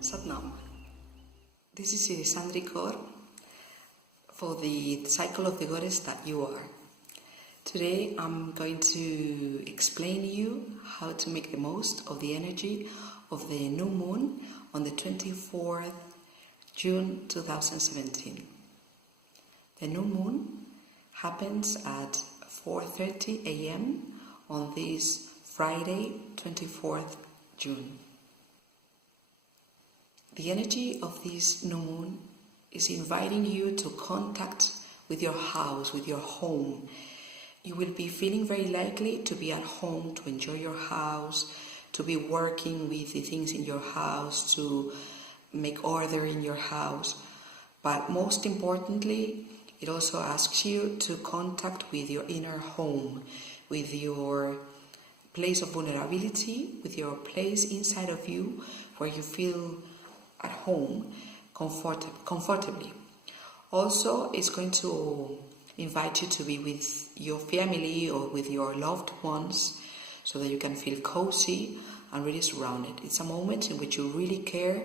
Satnam. This is a Sandrikor for the cycle of the goddess that you are. Today I'm going to explain you how to make the most of the energy of the new moon on the 24th June 2017. The new moon happens at 4:30 a.m. on this Friday 24th June. The energy of this new moon is inviting you to contact with your house, with your home. You will be feeling very likely to be at home, to enjoy your house, to be working with the things in your house, to make order in your house. But most importantly, it also asks you to contact with your inner home, with your place of vulnerability, with your place inside of you where you feel at home comfortably. Also, it's going to invite you to be with your family or with your loved ones so that you can feel cozy and really surrounded. It's a moment in which you really care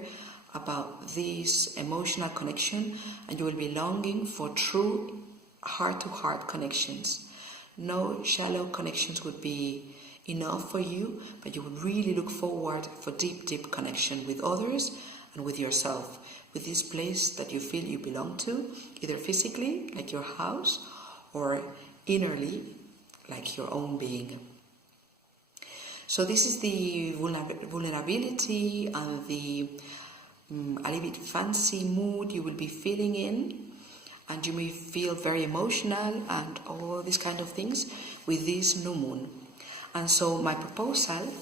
about this emotional connection, and you will be longing for true heart-to-heart connections. No shallow connections would be enough for you, but you would really look forward for deep connection with others and with yourself, with this place that you feel you belong to, either physically, like your house, or innerly, like your own being. So this is the vulnerability and the a little bit fancy mood you will be feeling in, and you may feel very emotional and all these kind of things with this new moon. And so my proposal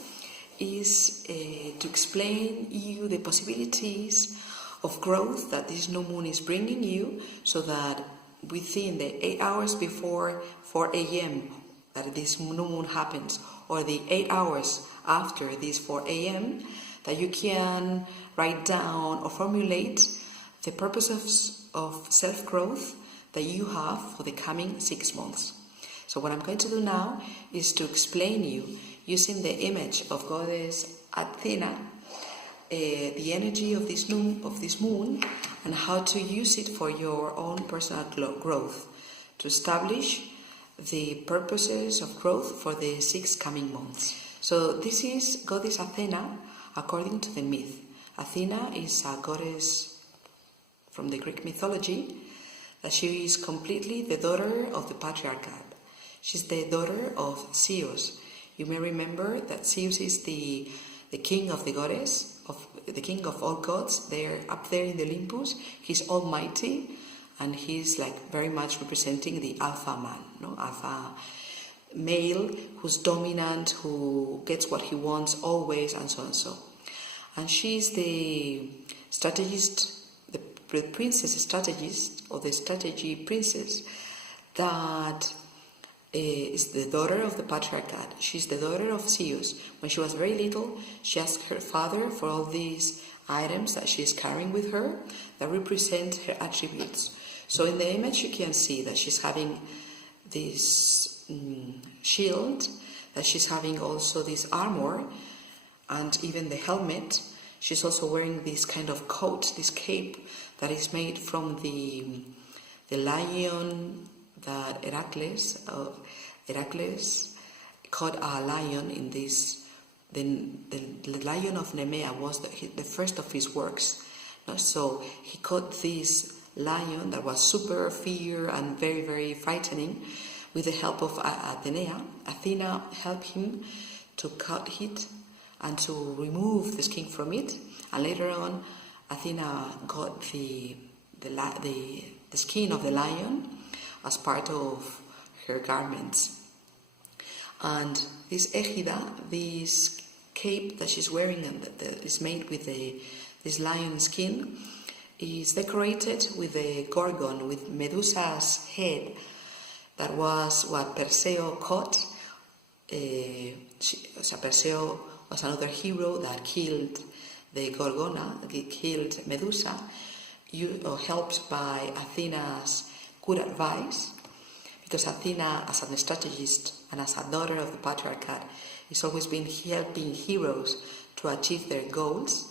is to explain you the possibilities of growth that this new moon is bringing you, so that within the 8 hours before 4 a.m. that this new moon happens, or the 8 hours after this 4 a.m., that you can write down or formulate the purposes of self-growth that you have for the coming 6 months. So what I'm going to do now is to explain you, using the image of goddess Athena, the energy of this moon, and how to use it for your own personal growth, to establish the purposes of growth for the 6 coming months. So this is goddess Athena according to the myth. Athena is a goddess from the Greek mythology, that she is completely the daughter of the partriarchy. She's the daughter of Zeus. You may remember that Zeus is the king of the goddess, the king of all gods. They're up there in the Olympus. He's almighty, and he's like very much representing the alpha man, alpha male, who's dominant, who gets what he wants always, and so and so. And she's the strategist, the princess strategist, or the strategy princess, that is the daughter of the patriarchy. She's the daughter of Zeus. When she was very little, she asked her father for all these items that she's carrying with her that represent her attributes. So in the image you can see that she's having this shield, that she's having also this armor, and even the helmet. She's also wearing this kind of coat, this cape, that is made from the lion that Heracles caught a lion in this. The lion of Nemea was the first of his works. So he caught this lion that was super fierce and very frightening. With the help of Athena helped him to cut it and to remove the skin from it. And later on, Athena got the skin of the lion as part of her garments. And this egida, this cape that she's wearing and that is made with this lion skin, is decorated with a gorgon, with Medusa's head. That was what Perseo caught. Perseo was another hero that killed the Gorgona, killed Medusa, helped by Athena's good advice, because Athena, as a strategist and as a daughter of the patriarchy, is always been helping heroes to achieve their goals.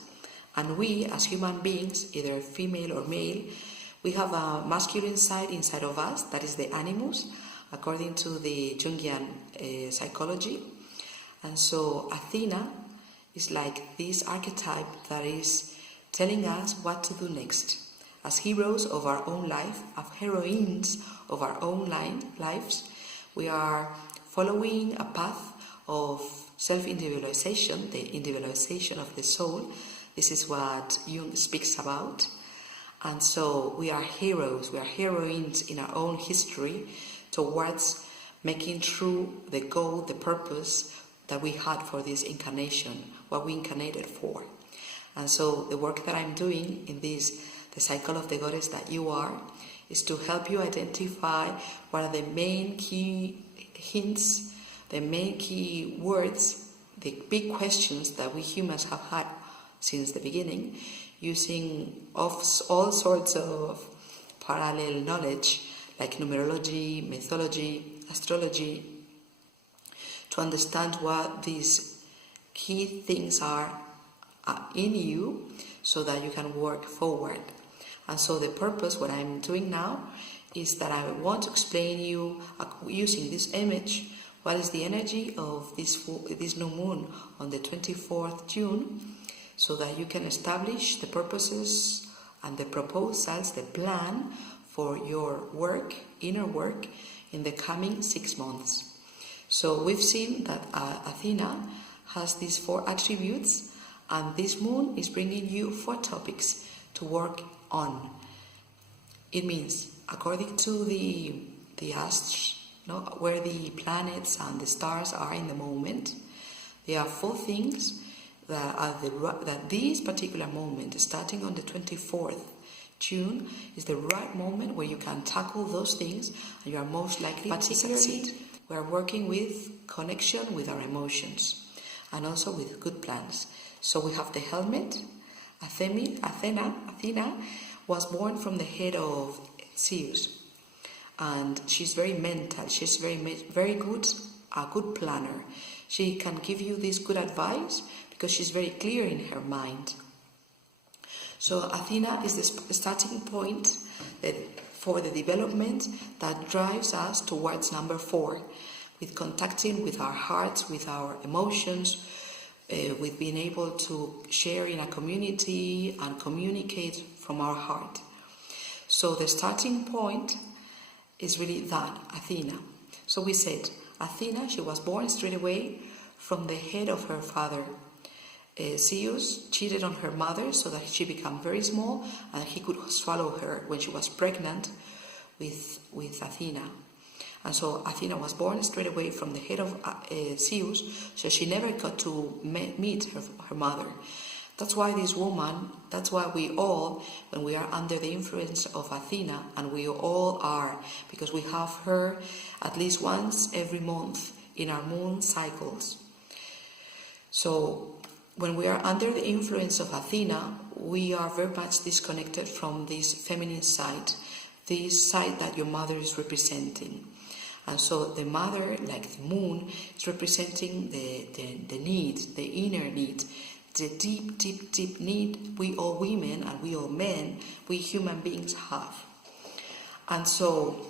And we, as human beings, either female or male, we have a masculine side inside of us, that is the animus, according to the Jungian psychology. And so Athena is like this archetype that is telling us what to do next. As heroes of our own life, as heroines of our own lives, we are following a path of self-individualization, the individualization of the soul. This is what Jung speaks about. And so we are heroes, we are heroines in our own history towards making true the goal, the purpose that we had for this incarnation, what we incarnated for. And so the work that I'm doing in this, the cycle of the goddess that you are, is to help you identify what are the main key hints, the main key words, the big questions that we humans have had since the beginning, using all sorts of parallel knowledge like numerology, mythology, astrology, to understand what these key things are in you so that you can work forward. And so the purpose, what I'm doing now, is that I want to explain you, using this image, what is the energy of this new moon on the 24th June, so that you can establish the purposes and the proposals, the plan for your work, inner work, in the coming 6 months. So we've seen that Athena has these 4 attributes, and this moon is bringing you 4 topics to work on. It means, according to the astros, where the planets and the stars are in the moment, there are 4 things that this particular moment, starting on the 24th June, is the right moment where you can tackle those things and you are most likely to succeed. We are working with connection with our emotions and also with good plans. So we have the helmet. Athena was born from the head of Zeus, and she's very mental. She's very good, a good planner. She can give you this good advice because she's very clear in her mind. So Athena is the starting point for the development that drives us towards number 4, with contacting with our hearts, with our emotions, with being able to share in a community and communicate from our heart. So the starting point is really that, Athena. So we said, Athena, she was born straight away from the head of her father. Zeus cheated on her mother so that she became very small and he could swallow her when she was pregnant with Athena. And so Athena was born straight away from the head of Zeus, so she never got to meet her mother. That's why this woman, that's why we all, when we are under the influence of Athena, and we all are, because we have her at least once every month in our moon cycles. So when we are under the influence of Athena, we are very much disconnected from this feminine side, this side that your mother is representing. And so the mother, like the moon, is representing the need, the inner need, the deep, deep, deep need we all women and we all men, we human beings have. And so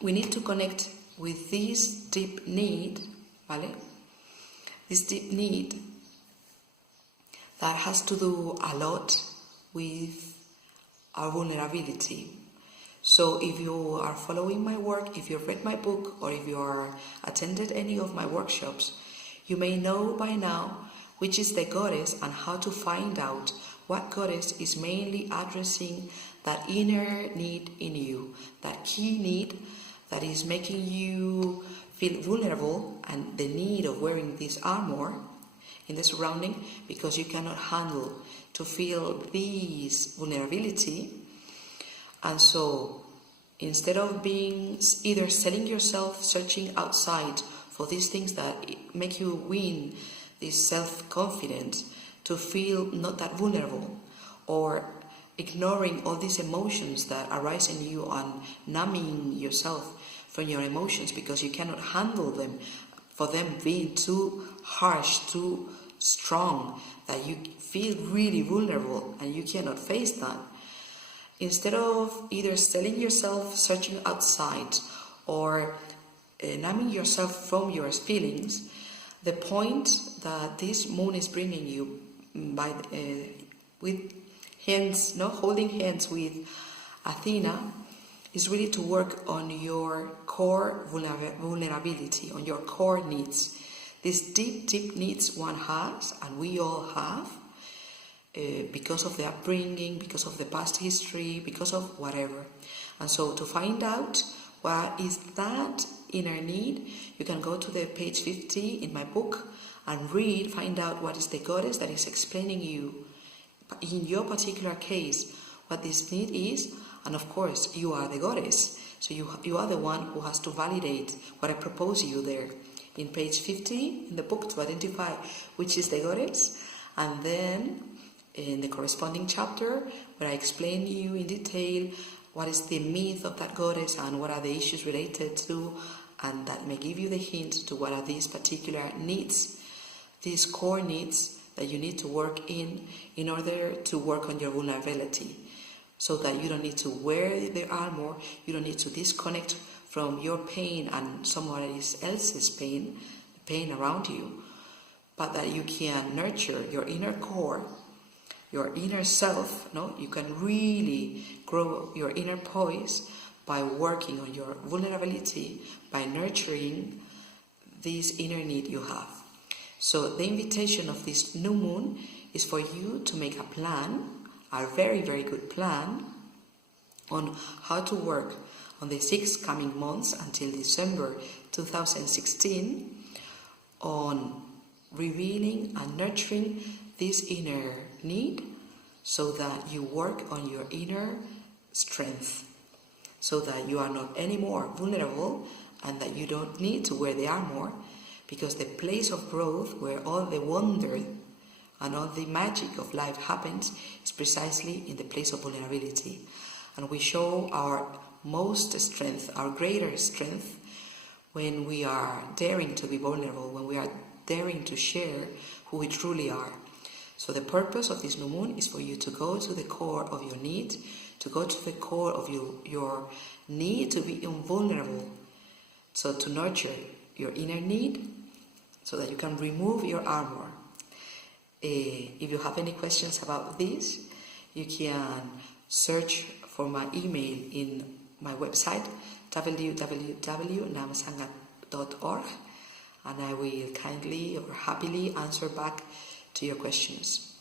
we need to connect with this deep need, ¿vale? This deep need that has to do a lot with our vulnerability. So if you are following my work, if you've read my book, or if you are attended any of my workshops, you may know by now which is the goddess and how to find out what goddess is mainly addressing that inner need in you, that key need that is making you feel vulnerable and the need of wearing this armor in the surrounding because you cannot handle to feel this vulnerability. And so instead of being either selling yourself, searching outside for these things that make you win this self-confidence to feel not that vulnerable, or ignoring all these emotions that arise in you and numbing yourself from your emotions because you cannot handle them, for them being too harsh, too strong, that you feel really vulnerable and you cannot face that. Instead of either selling yourself, searching outside, or numbing yourself from your feelings, the point that this moon is bringing you by with hands, holding hands with Athena, is really to work on your core vulnerability, on your core needs. These deep needs one has, and we all have, because of the upbringing, because of the past history, because of whatever. And so to find out what is that inner need, you can go to the page 50 in my book and find out what is the goddess that is explaining you, in your particular case, what this need is. And of course, you are the goddess. So you are the one who has to validate what I propose you there. In page 50 in the book, to identify which is the goddess. And then in the corresponding chapter, where I explain you in detail what is the myth of that goddess and what are the issues related to, and that may give you the hint to what are these particular needs, these core needs that you need to work in order to work on your vulnerability, so that you don't need to wear the armor, you don't need to disconnect from your pain and someone else's pain around you, but that you can nurture your inner core, your inner self. You can really grow your inner poise by working on your vulnerability, by nurturing this inner need you have. So the invitation of this new moon is for you to make a plan, a very, very good plan, on how to work on the 6 coming months until December 2016 on revealing and nurturing this inner need, so that you work on your inner strength, so that you are not anymore vulnerable and that you don't need to wear the armor, because the place of growth, where all the wonder and all the magic of life happens, is precisely in the place of vulnerability. And we show our most strength, our greater strength, when we are daring to be vulnerable, when we are daring to share who we truly are. So the purpose of this new moon is for you to go to the core of your need, to go to the core of your need to be invulnerable. So to nurture your inner need, so that you can remove your armor. If you have any questions about this, you can search for my email in my website, www.namasanga.org, and I will kindly or happily answer back to your questions.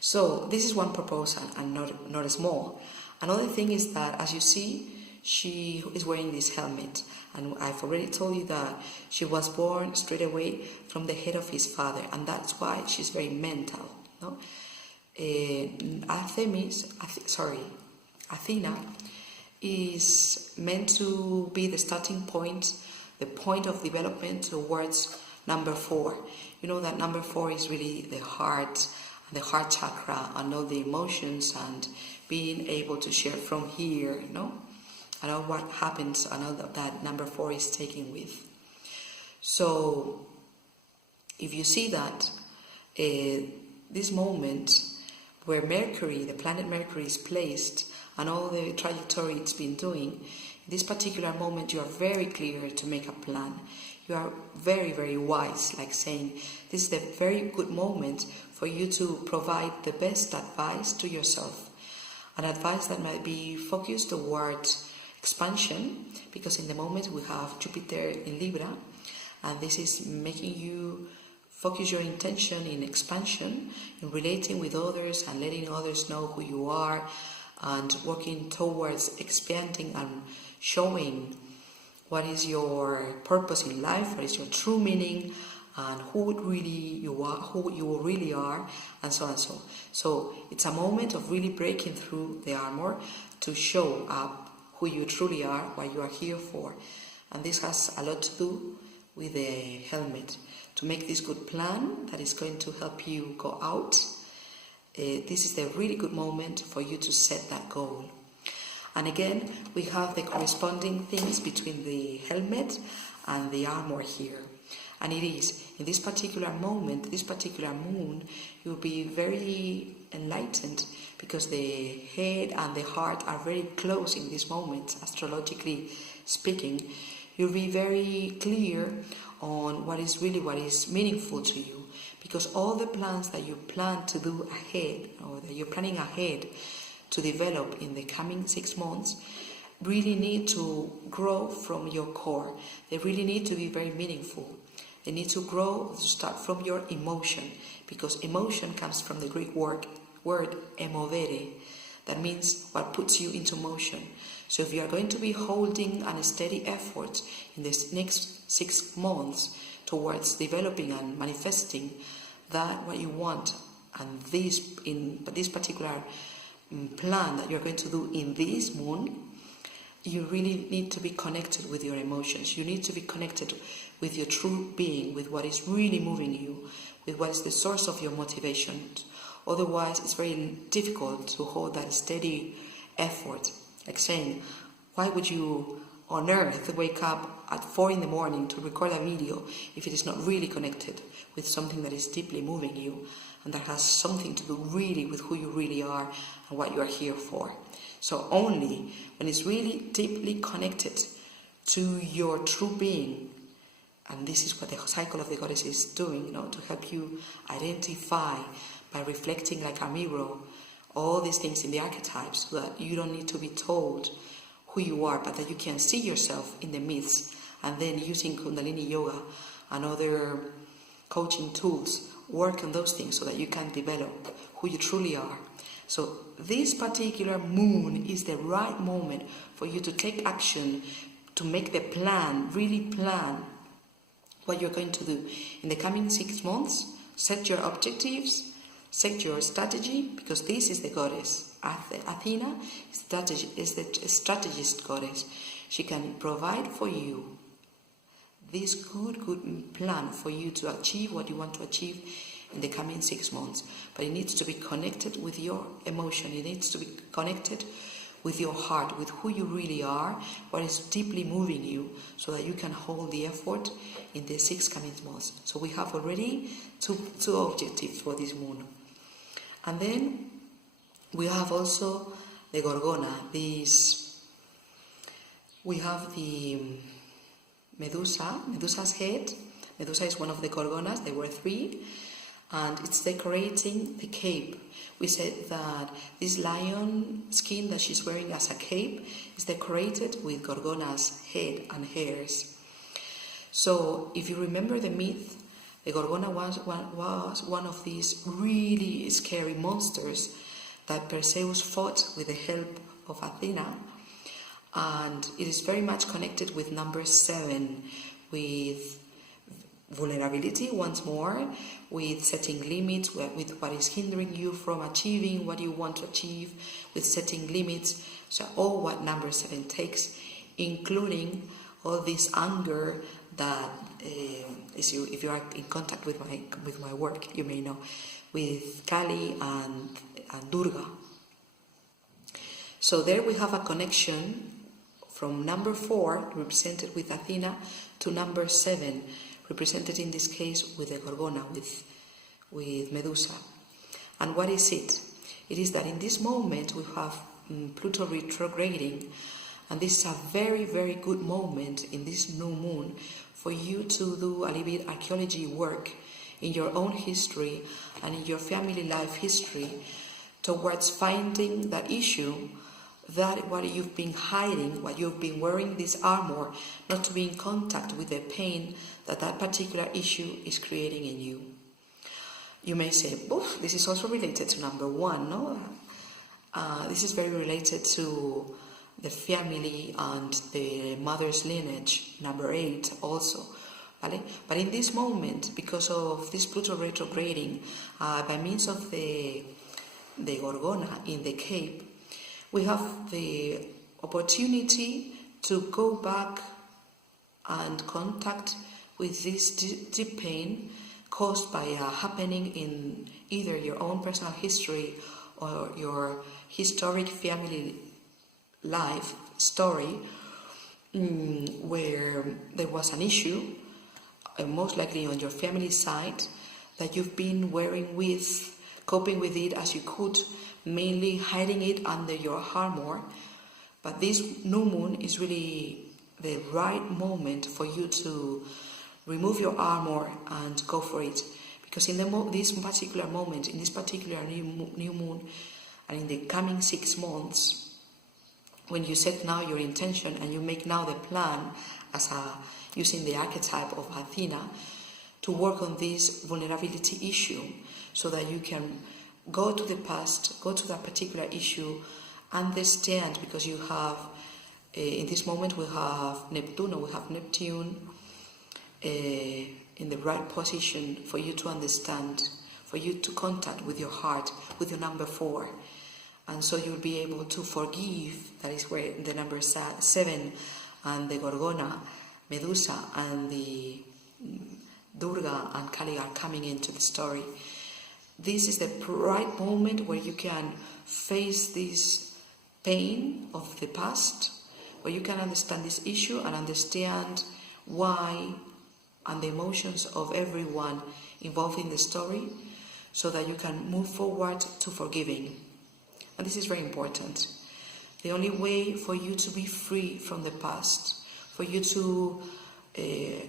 So this is one proposal, and not small. Another thing is that, as you see, she is wearing this helmet, and I've already told you that she was born straight away from the head of his father, and that's why she's very mental. Athena is meant to be the starting point, the point of development towards number 4. You know that number 4 is really the heart, and the heart chakra, and all the emotions, and being able to share from here, and all what happens, and all that number 4 is taken with. So if you see that this moment where Mercury, the planet Mercury, is placed, and all the trajectory it's been doing, in this particular moment you are very clear to make a plan. You are very, very wise, like saying this is the very good moment for you to provide the best advice to yourself. An advice that might be focused towards expansion, because in the moment we have Jupiter in Libra, and this is making you focus your intention in expansion, in relating with others and letting others know who you are, and working towards expanding and showing what is your purpose in life, what is your true meaning, and who you really are, and so on and so. So it's a moment of really breaking through the armor to show up who you truly are, what you are here for. And this has a lot to do with the helmet, to make this good plan that is going to help you go out this is the really good moment for you to set that goal. And again, we have the corresponding things between the helmet and the armor here. And it is, in this particular moment, this particular moon, you'll be very enlightened because the head and the heart are very close in this moment, astrologically speaking. You'll be very clear on what is meaningful to you, because all the plans that you plan to do ahead, or that you're planning ahead to develop in the coming 6 months, really need to grow from your core. They really need to be very meaningful. They need to grow, to start from your emotion, because emotion comes from the Greek word emovere, that means what puts you into motion. So if you are going to be holding a steady effort in this next 6 months towards developing and manifesting that what you want, and this particular plan that you're going to do in this moon, you really need to be connected with your emotions. You need to be connected with your true being, with what is really moving you, with what is the source of your motivation. Otherwise, it's very difficult to hold that steady effort. Like saying, why would you on earth wake up at 4 a.m. to record a video if it is not really connected with something that is deeply moving you and that has something to do really with who you really are and what you are here for? So only when it's really deeply connected to your true being, and this is what the cycle of the goddess is doing, to help you identify by reflecting like a mirror all these things in the archetypes, so that you don't need to be told who you are, but that you can see yourself in the myths, and then using Kundalini Yoga and other coaching tools, work on those things so that you can develop who you truly are. So this particular moon is the right moment for you to take action, to make the plan, really plan what you're going to do in the coming 6 months. Set your objectives, set your strategy, because this is the goddess. Athena is the strategist goddess. She can provide for you this good plan for you to achieve what you want to achieve in the coming 6 months. But it needs to be connected with your emotion. It needs to be connected with your heart, with who you really are, what is deeply moving you, so that you can hold the effort in the 6 coming months. So we have already two objectives for this moon. And then we have also the Gorgona. We have the Medusa's head. Medusa is one of the Gorgonas. There were 3. And it's decorating the cape. We said that this lion skin that she's wearing as a cape is decorated with Gorgona's head and hairs. So if you remember the myth, the Gorgona was one of these really scary monsters that Perseus fought with the help of Athena. And it is very much connected with number 7, with vulnerability once more, with setting limits, with what is hindering you from achieving what you want to achieve, with setting limits. So all what number 7 takes, including all this anger that if you are in contact with my work, you may know, with Kali and Durga. So there we have a connection from number 4, represented with Athena, to number 7, represented in this case with the Gorgona, with Medusa. And what is it? It is that in this moment we have Pluto retrograding, and this is a very, very good moment in this new moon for you to do a little bit archaeology work in your own history and in your family life history towards finding that issue, that what you've been hiding, what you've been wearing this armor, not to be in contact with the pain that particular issue is creating in you. You may say, oh, this is also related to number 1, no? This is very related to the family and the mother's lineage, number 8 also. Vale? But in this moment, because of this Pluto retrograding, by means of the Gorgona in the Cape, we have the opportunity to go back and contact with this deep pain caused by a happening in either your own personal history or your historic family life story, where there was an issue, most likely on your family side, that you've been coping with it as you could, mainly hiding it under your armor. But this new moon is really the right moment for you to remove your armor and go for it. Because in this particular moment, in this particular new moon, and in the coming 6 months, when you set now your intention and you make now the plan using the archetype of Athena to work on this vulnerability issue, so that you can go to the past, go to that particular issue, understand, because you have, in this moment we have Neptune in the right position for you to understand, for you to contact with your heart, with your number 4. And so you'll be able to forgive. That is where the number 7 and the Gorgona, Medusa, and the Durga and Kali are coming into the story. This is the right moment where you can face this pain of the past, where you can understand this issue and understand why and the emotions of everyone involved in the story, so that you can move forward to forgiving. And this is very important. The only way for you to be free from the past, for you to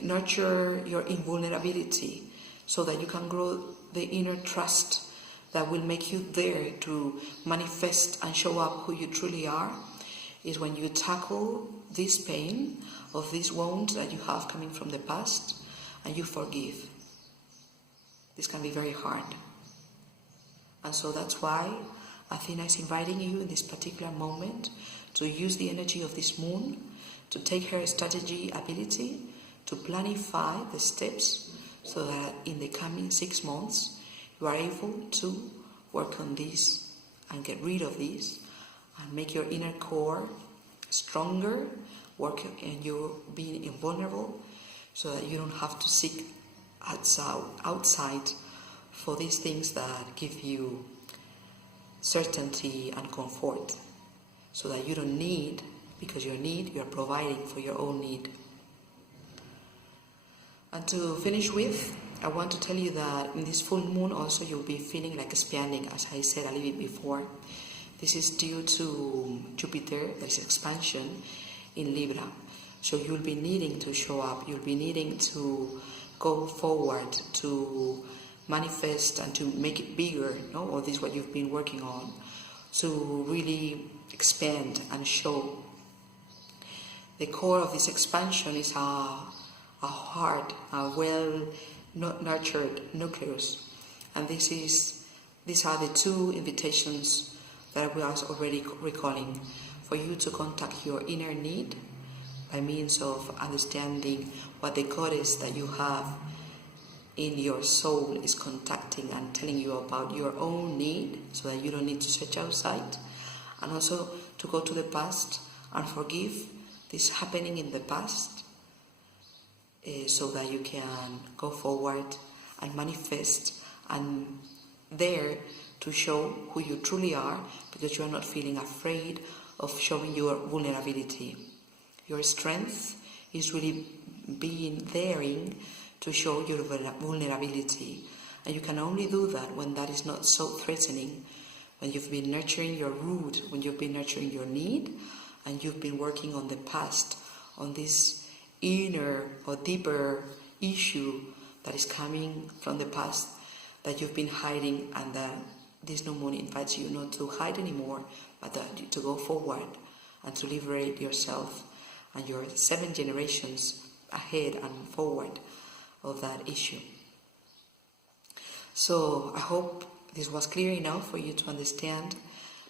nurture your invulnerability, so that you can grow the inner trust that will make you there to manifest and show up who you truly are, is when you tackle this pain of these wounds that you have coming from the past and you forgive. This can be very hard. And so that's why Athena is inviting you in this particular moment to use the energy of this moon, to take her strategy ability, to planify the steps, so that in the coming 6 months you are able to work on this and get rid of this and make your inner core stronger, work on you being invulnerable, so that you don't have to seek outside for these things that give you certainty and comfort, so that you don't need, because you are providing for your own need. And to finish with, I want to tell you that in this full moon also you'll be feeling like expanding, as I said a little bit before. This is due to Jupiter, that is expansion in Libra. So you'll be needing to show up, you'll be needing to go forward, to manifest and to make it bigger, all this what you've been working on, to really expand and show. The core of this expansion is a heart, a well-nurtured nucleus. And these are the 2 invitations that we are already recalling, for you to contact your inner need by means of understanding what the goddess that you have in your soul is contacting and telling you about your own need, so that you don't need to search outside. And also to go to the past and forgive this happening in the past, so that you can go forward and manifest, and there to show who you truly are, because you are not feeling afraid of showing your vulnerability. Your strength is really being daring to show your vulnerability, and you can only do that when that is not so threatening, when you've been nurturing your root, when you've been nurturing your need, and you've been working on the past, on this inner or deeper issue that is coming from the past that you've been hiding, and that this new moon invites you not to hide anymore, but to go forward and to liberate yourself and your 7 generations ahead and forward of that issue. So I hope this was clear enough for you to understand.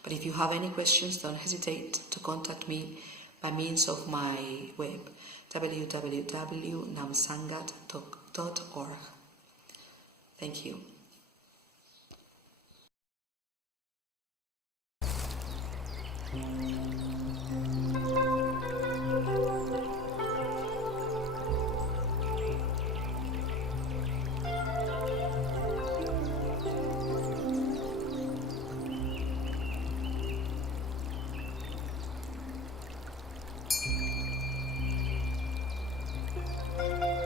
But if you have any questions, don't hesitate to contact me by means of my web, www.namsangat.org. Thank you. Bye.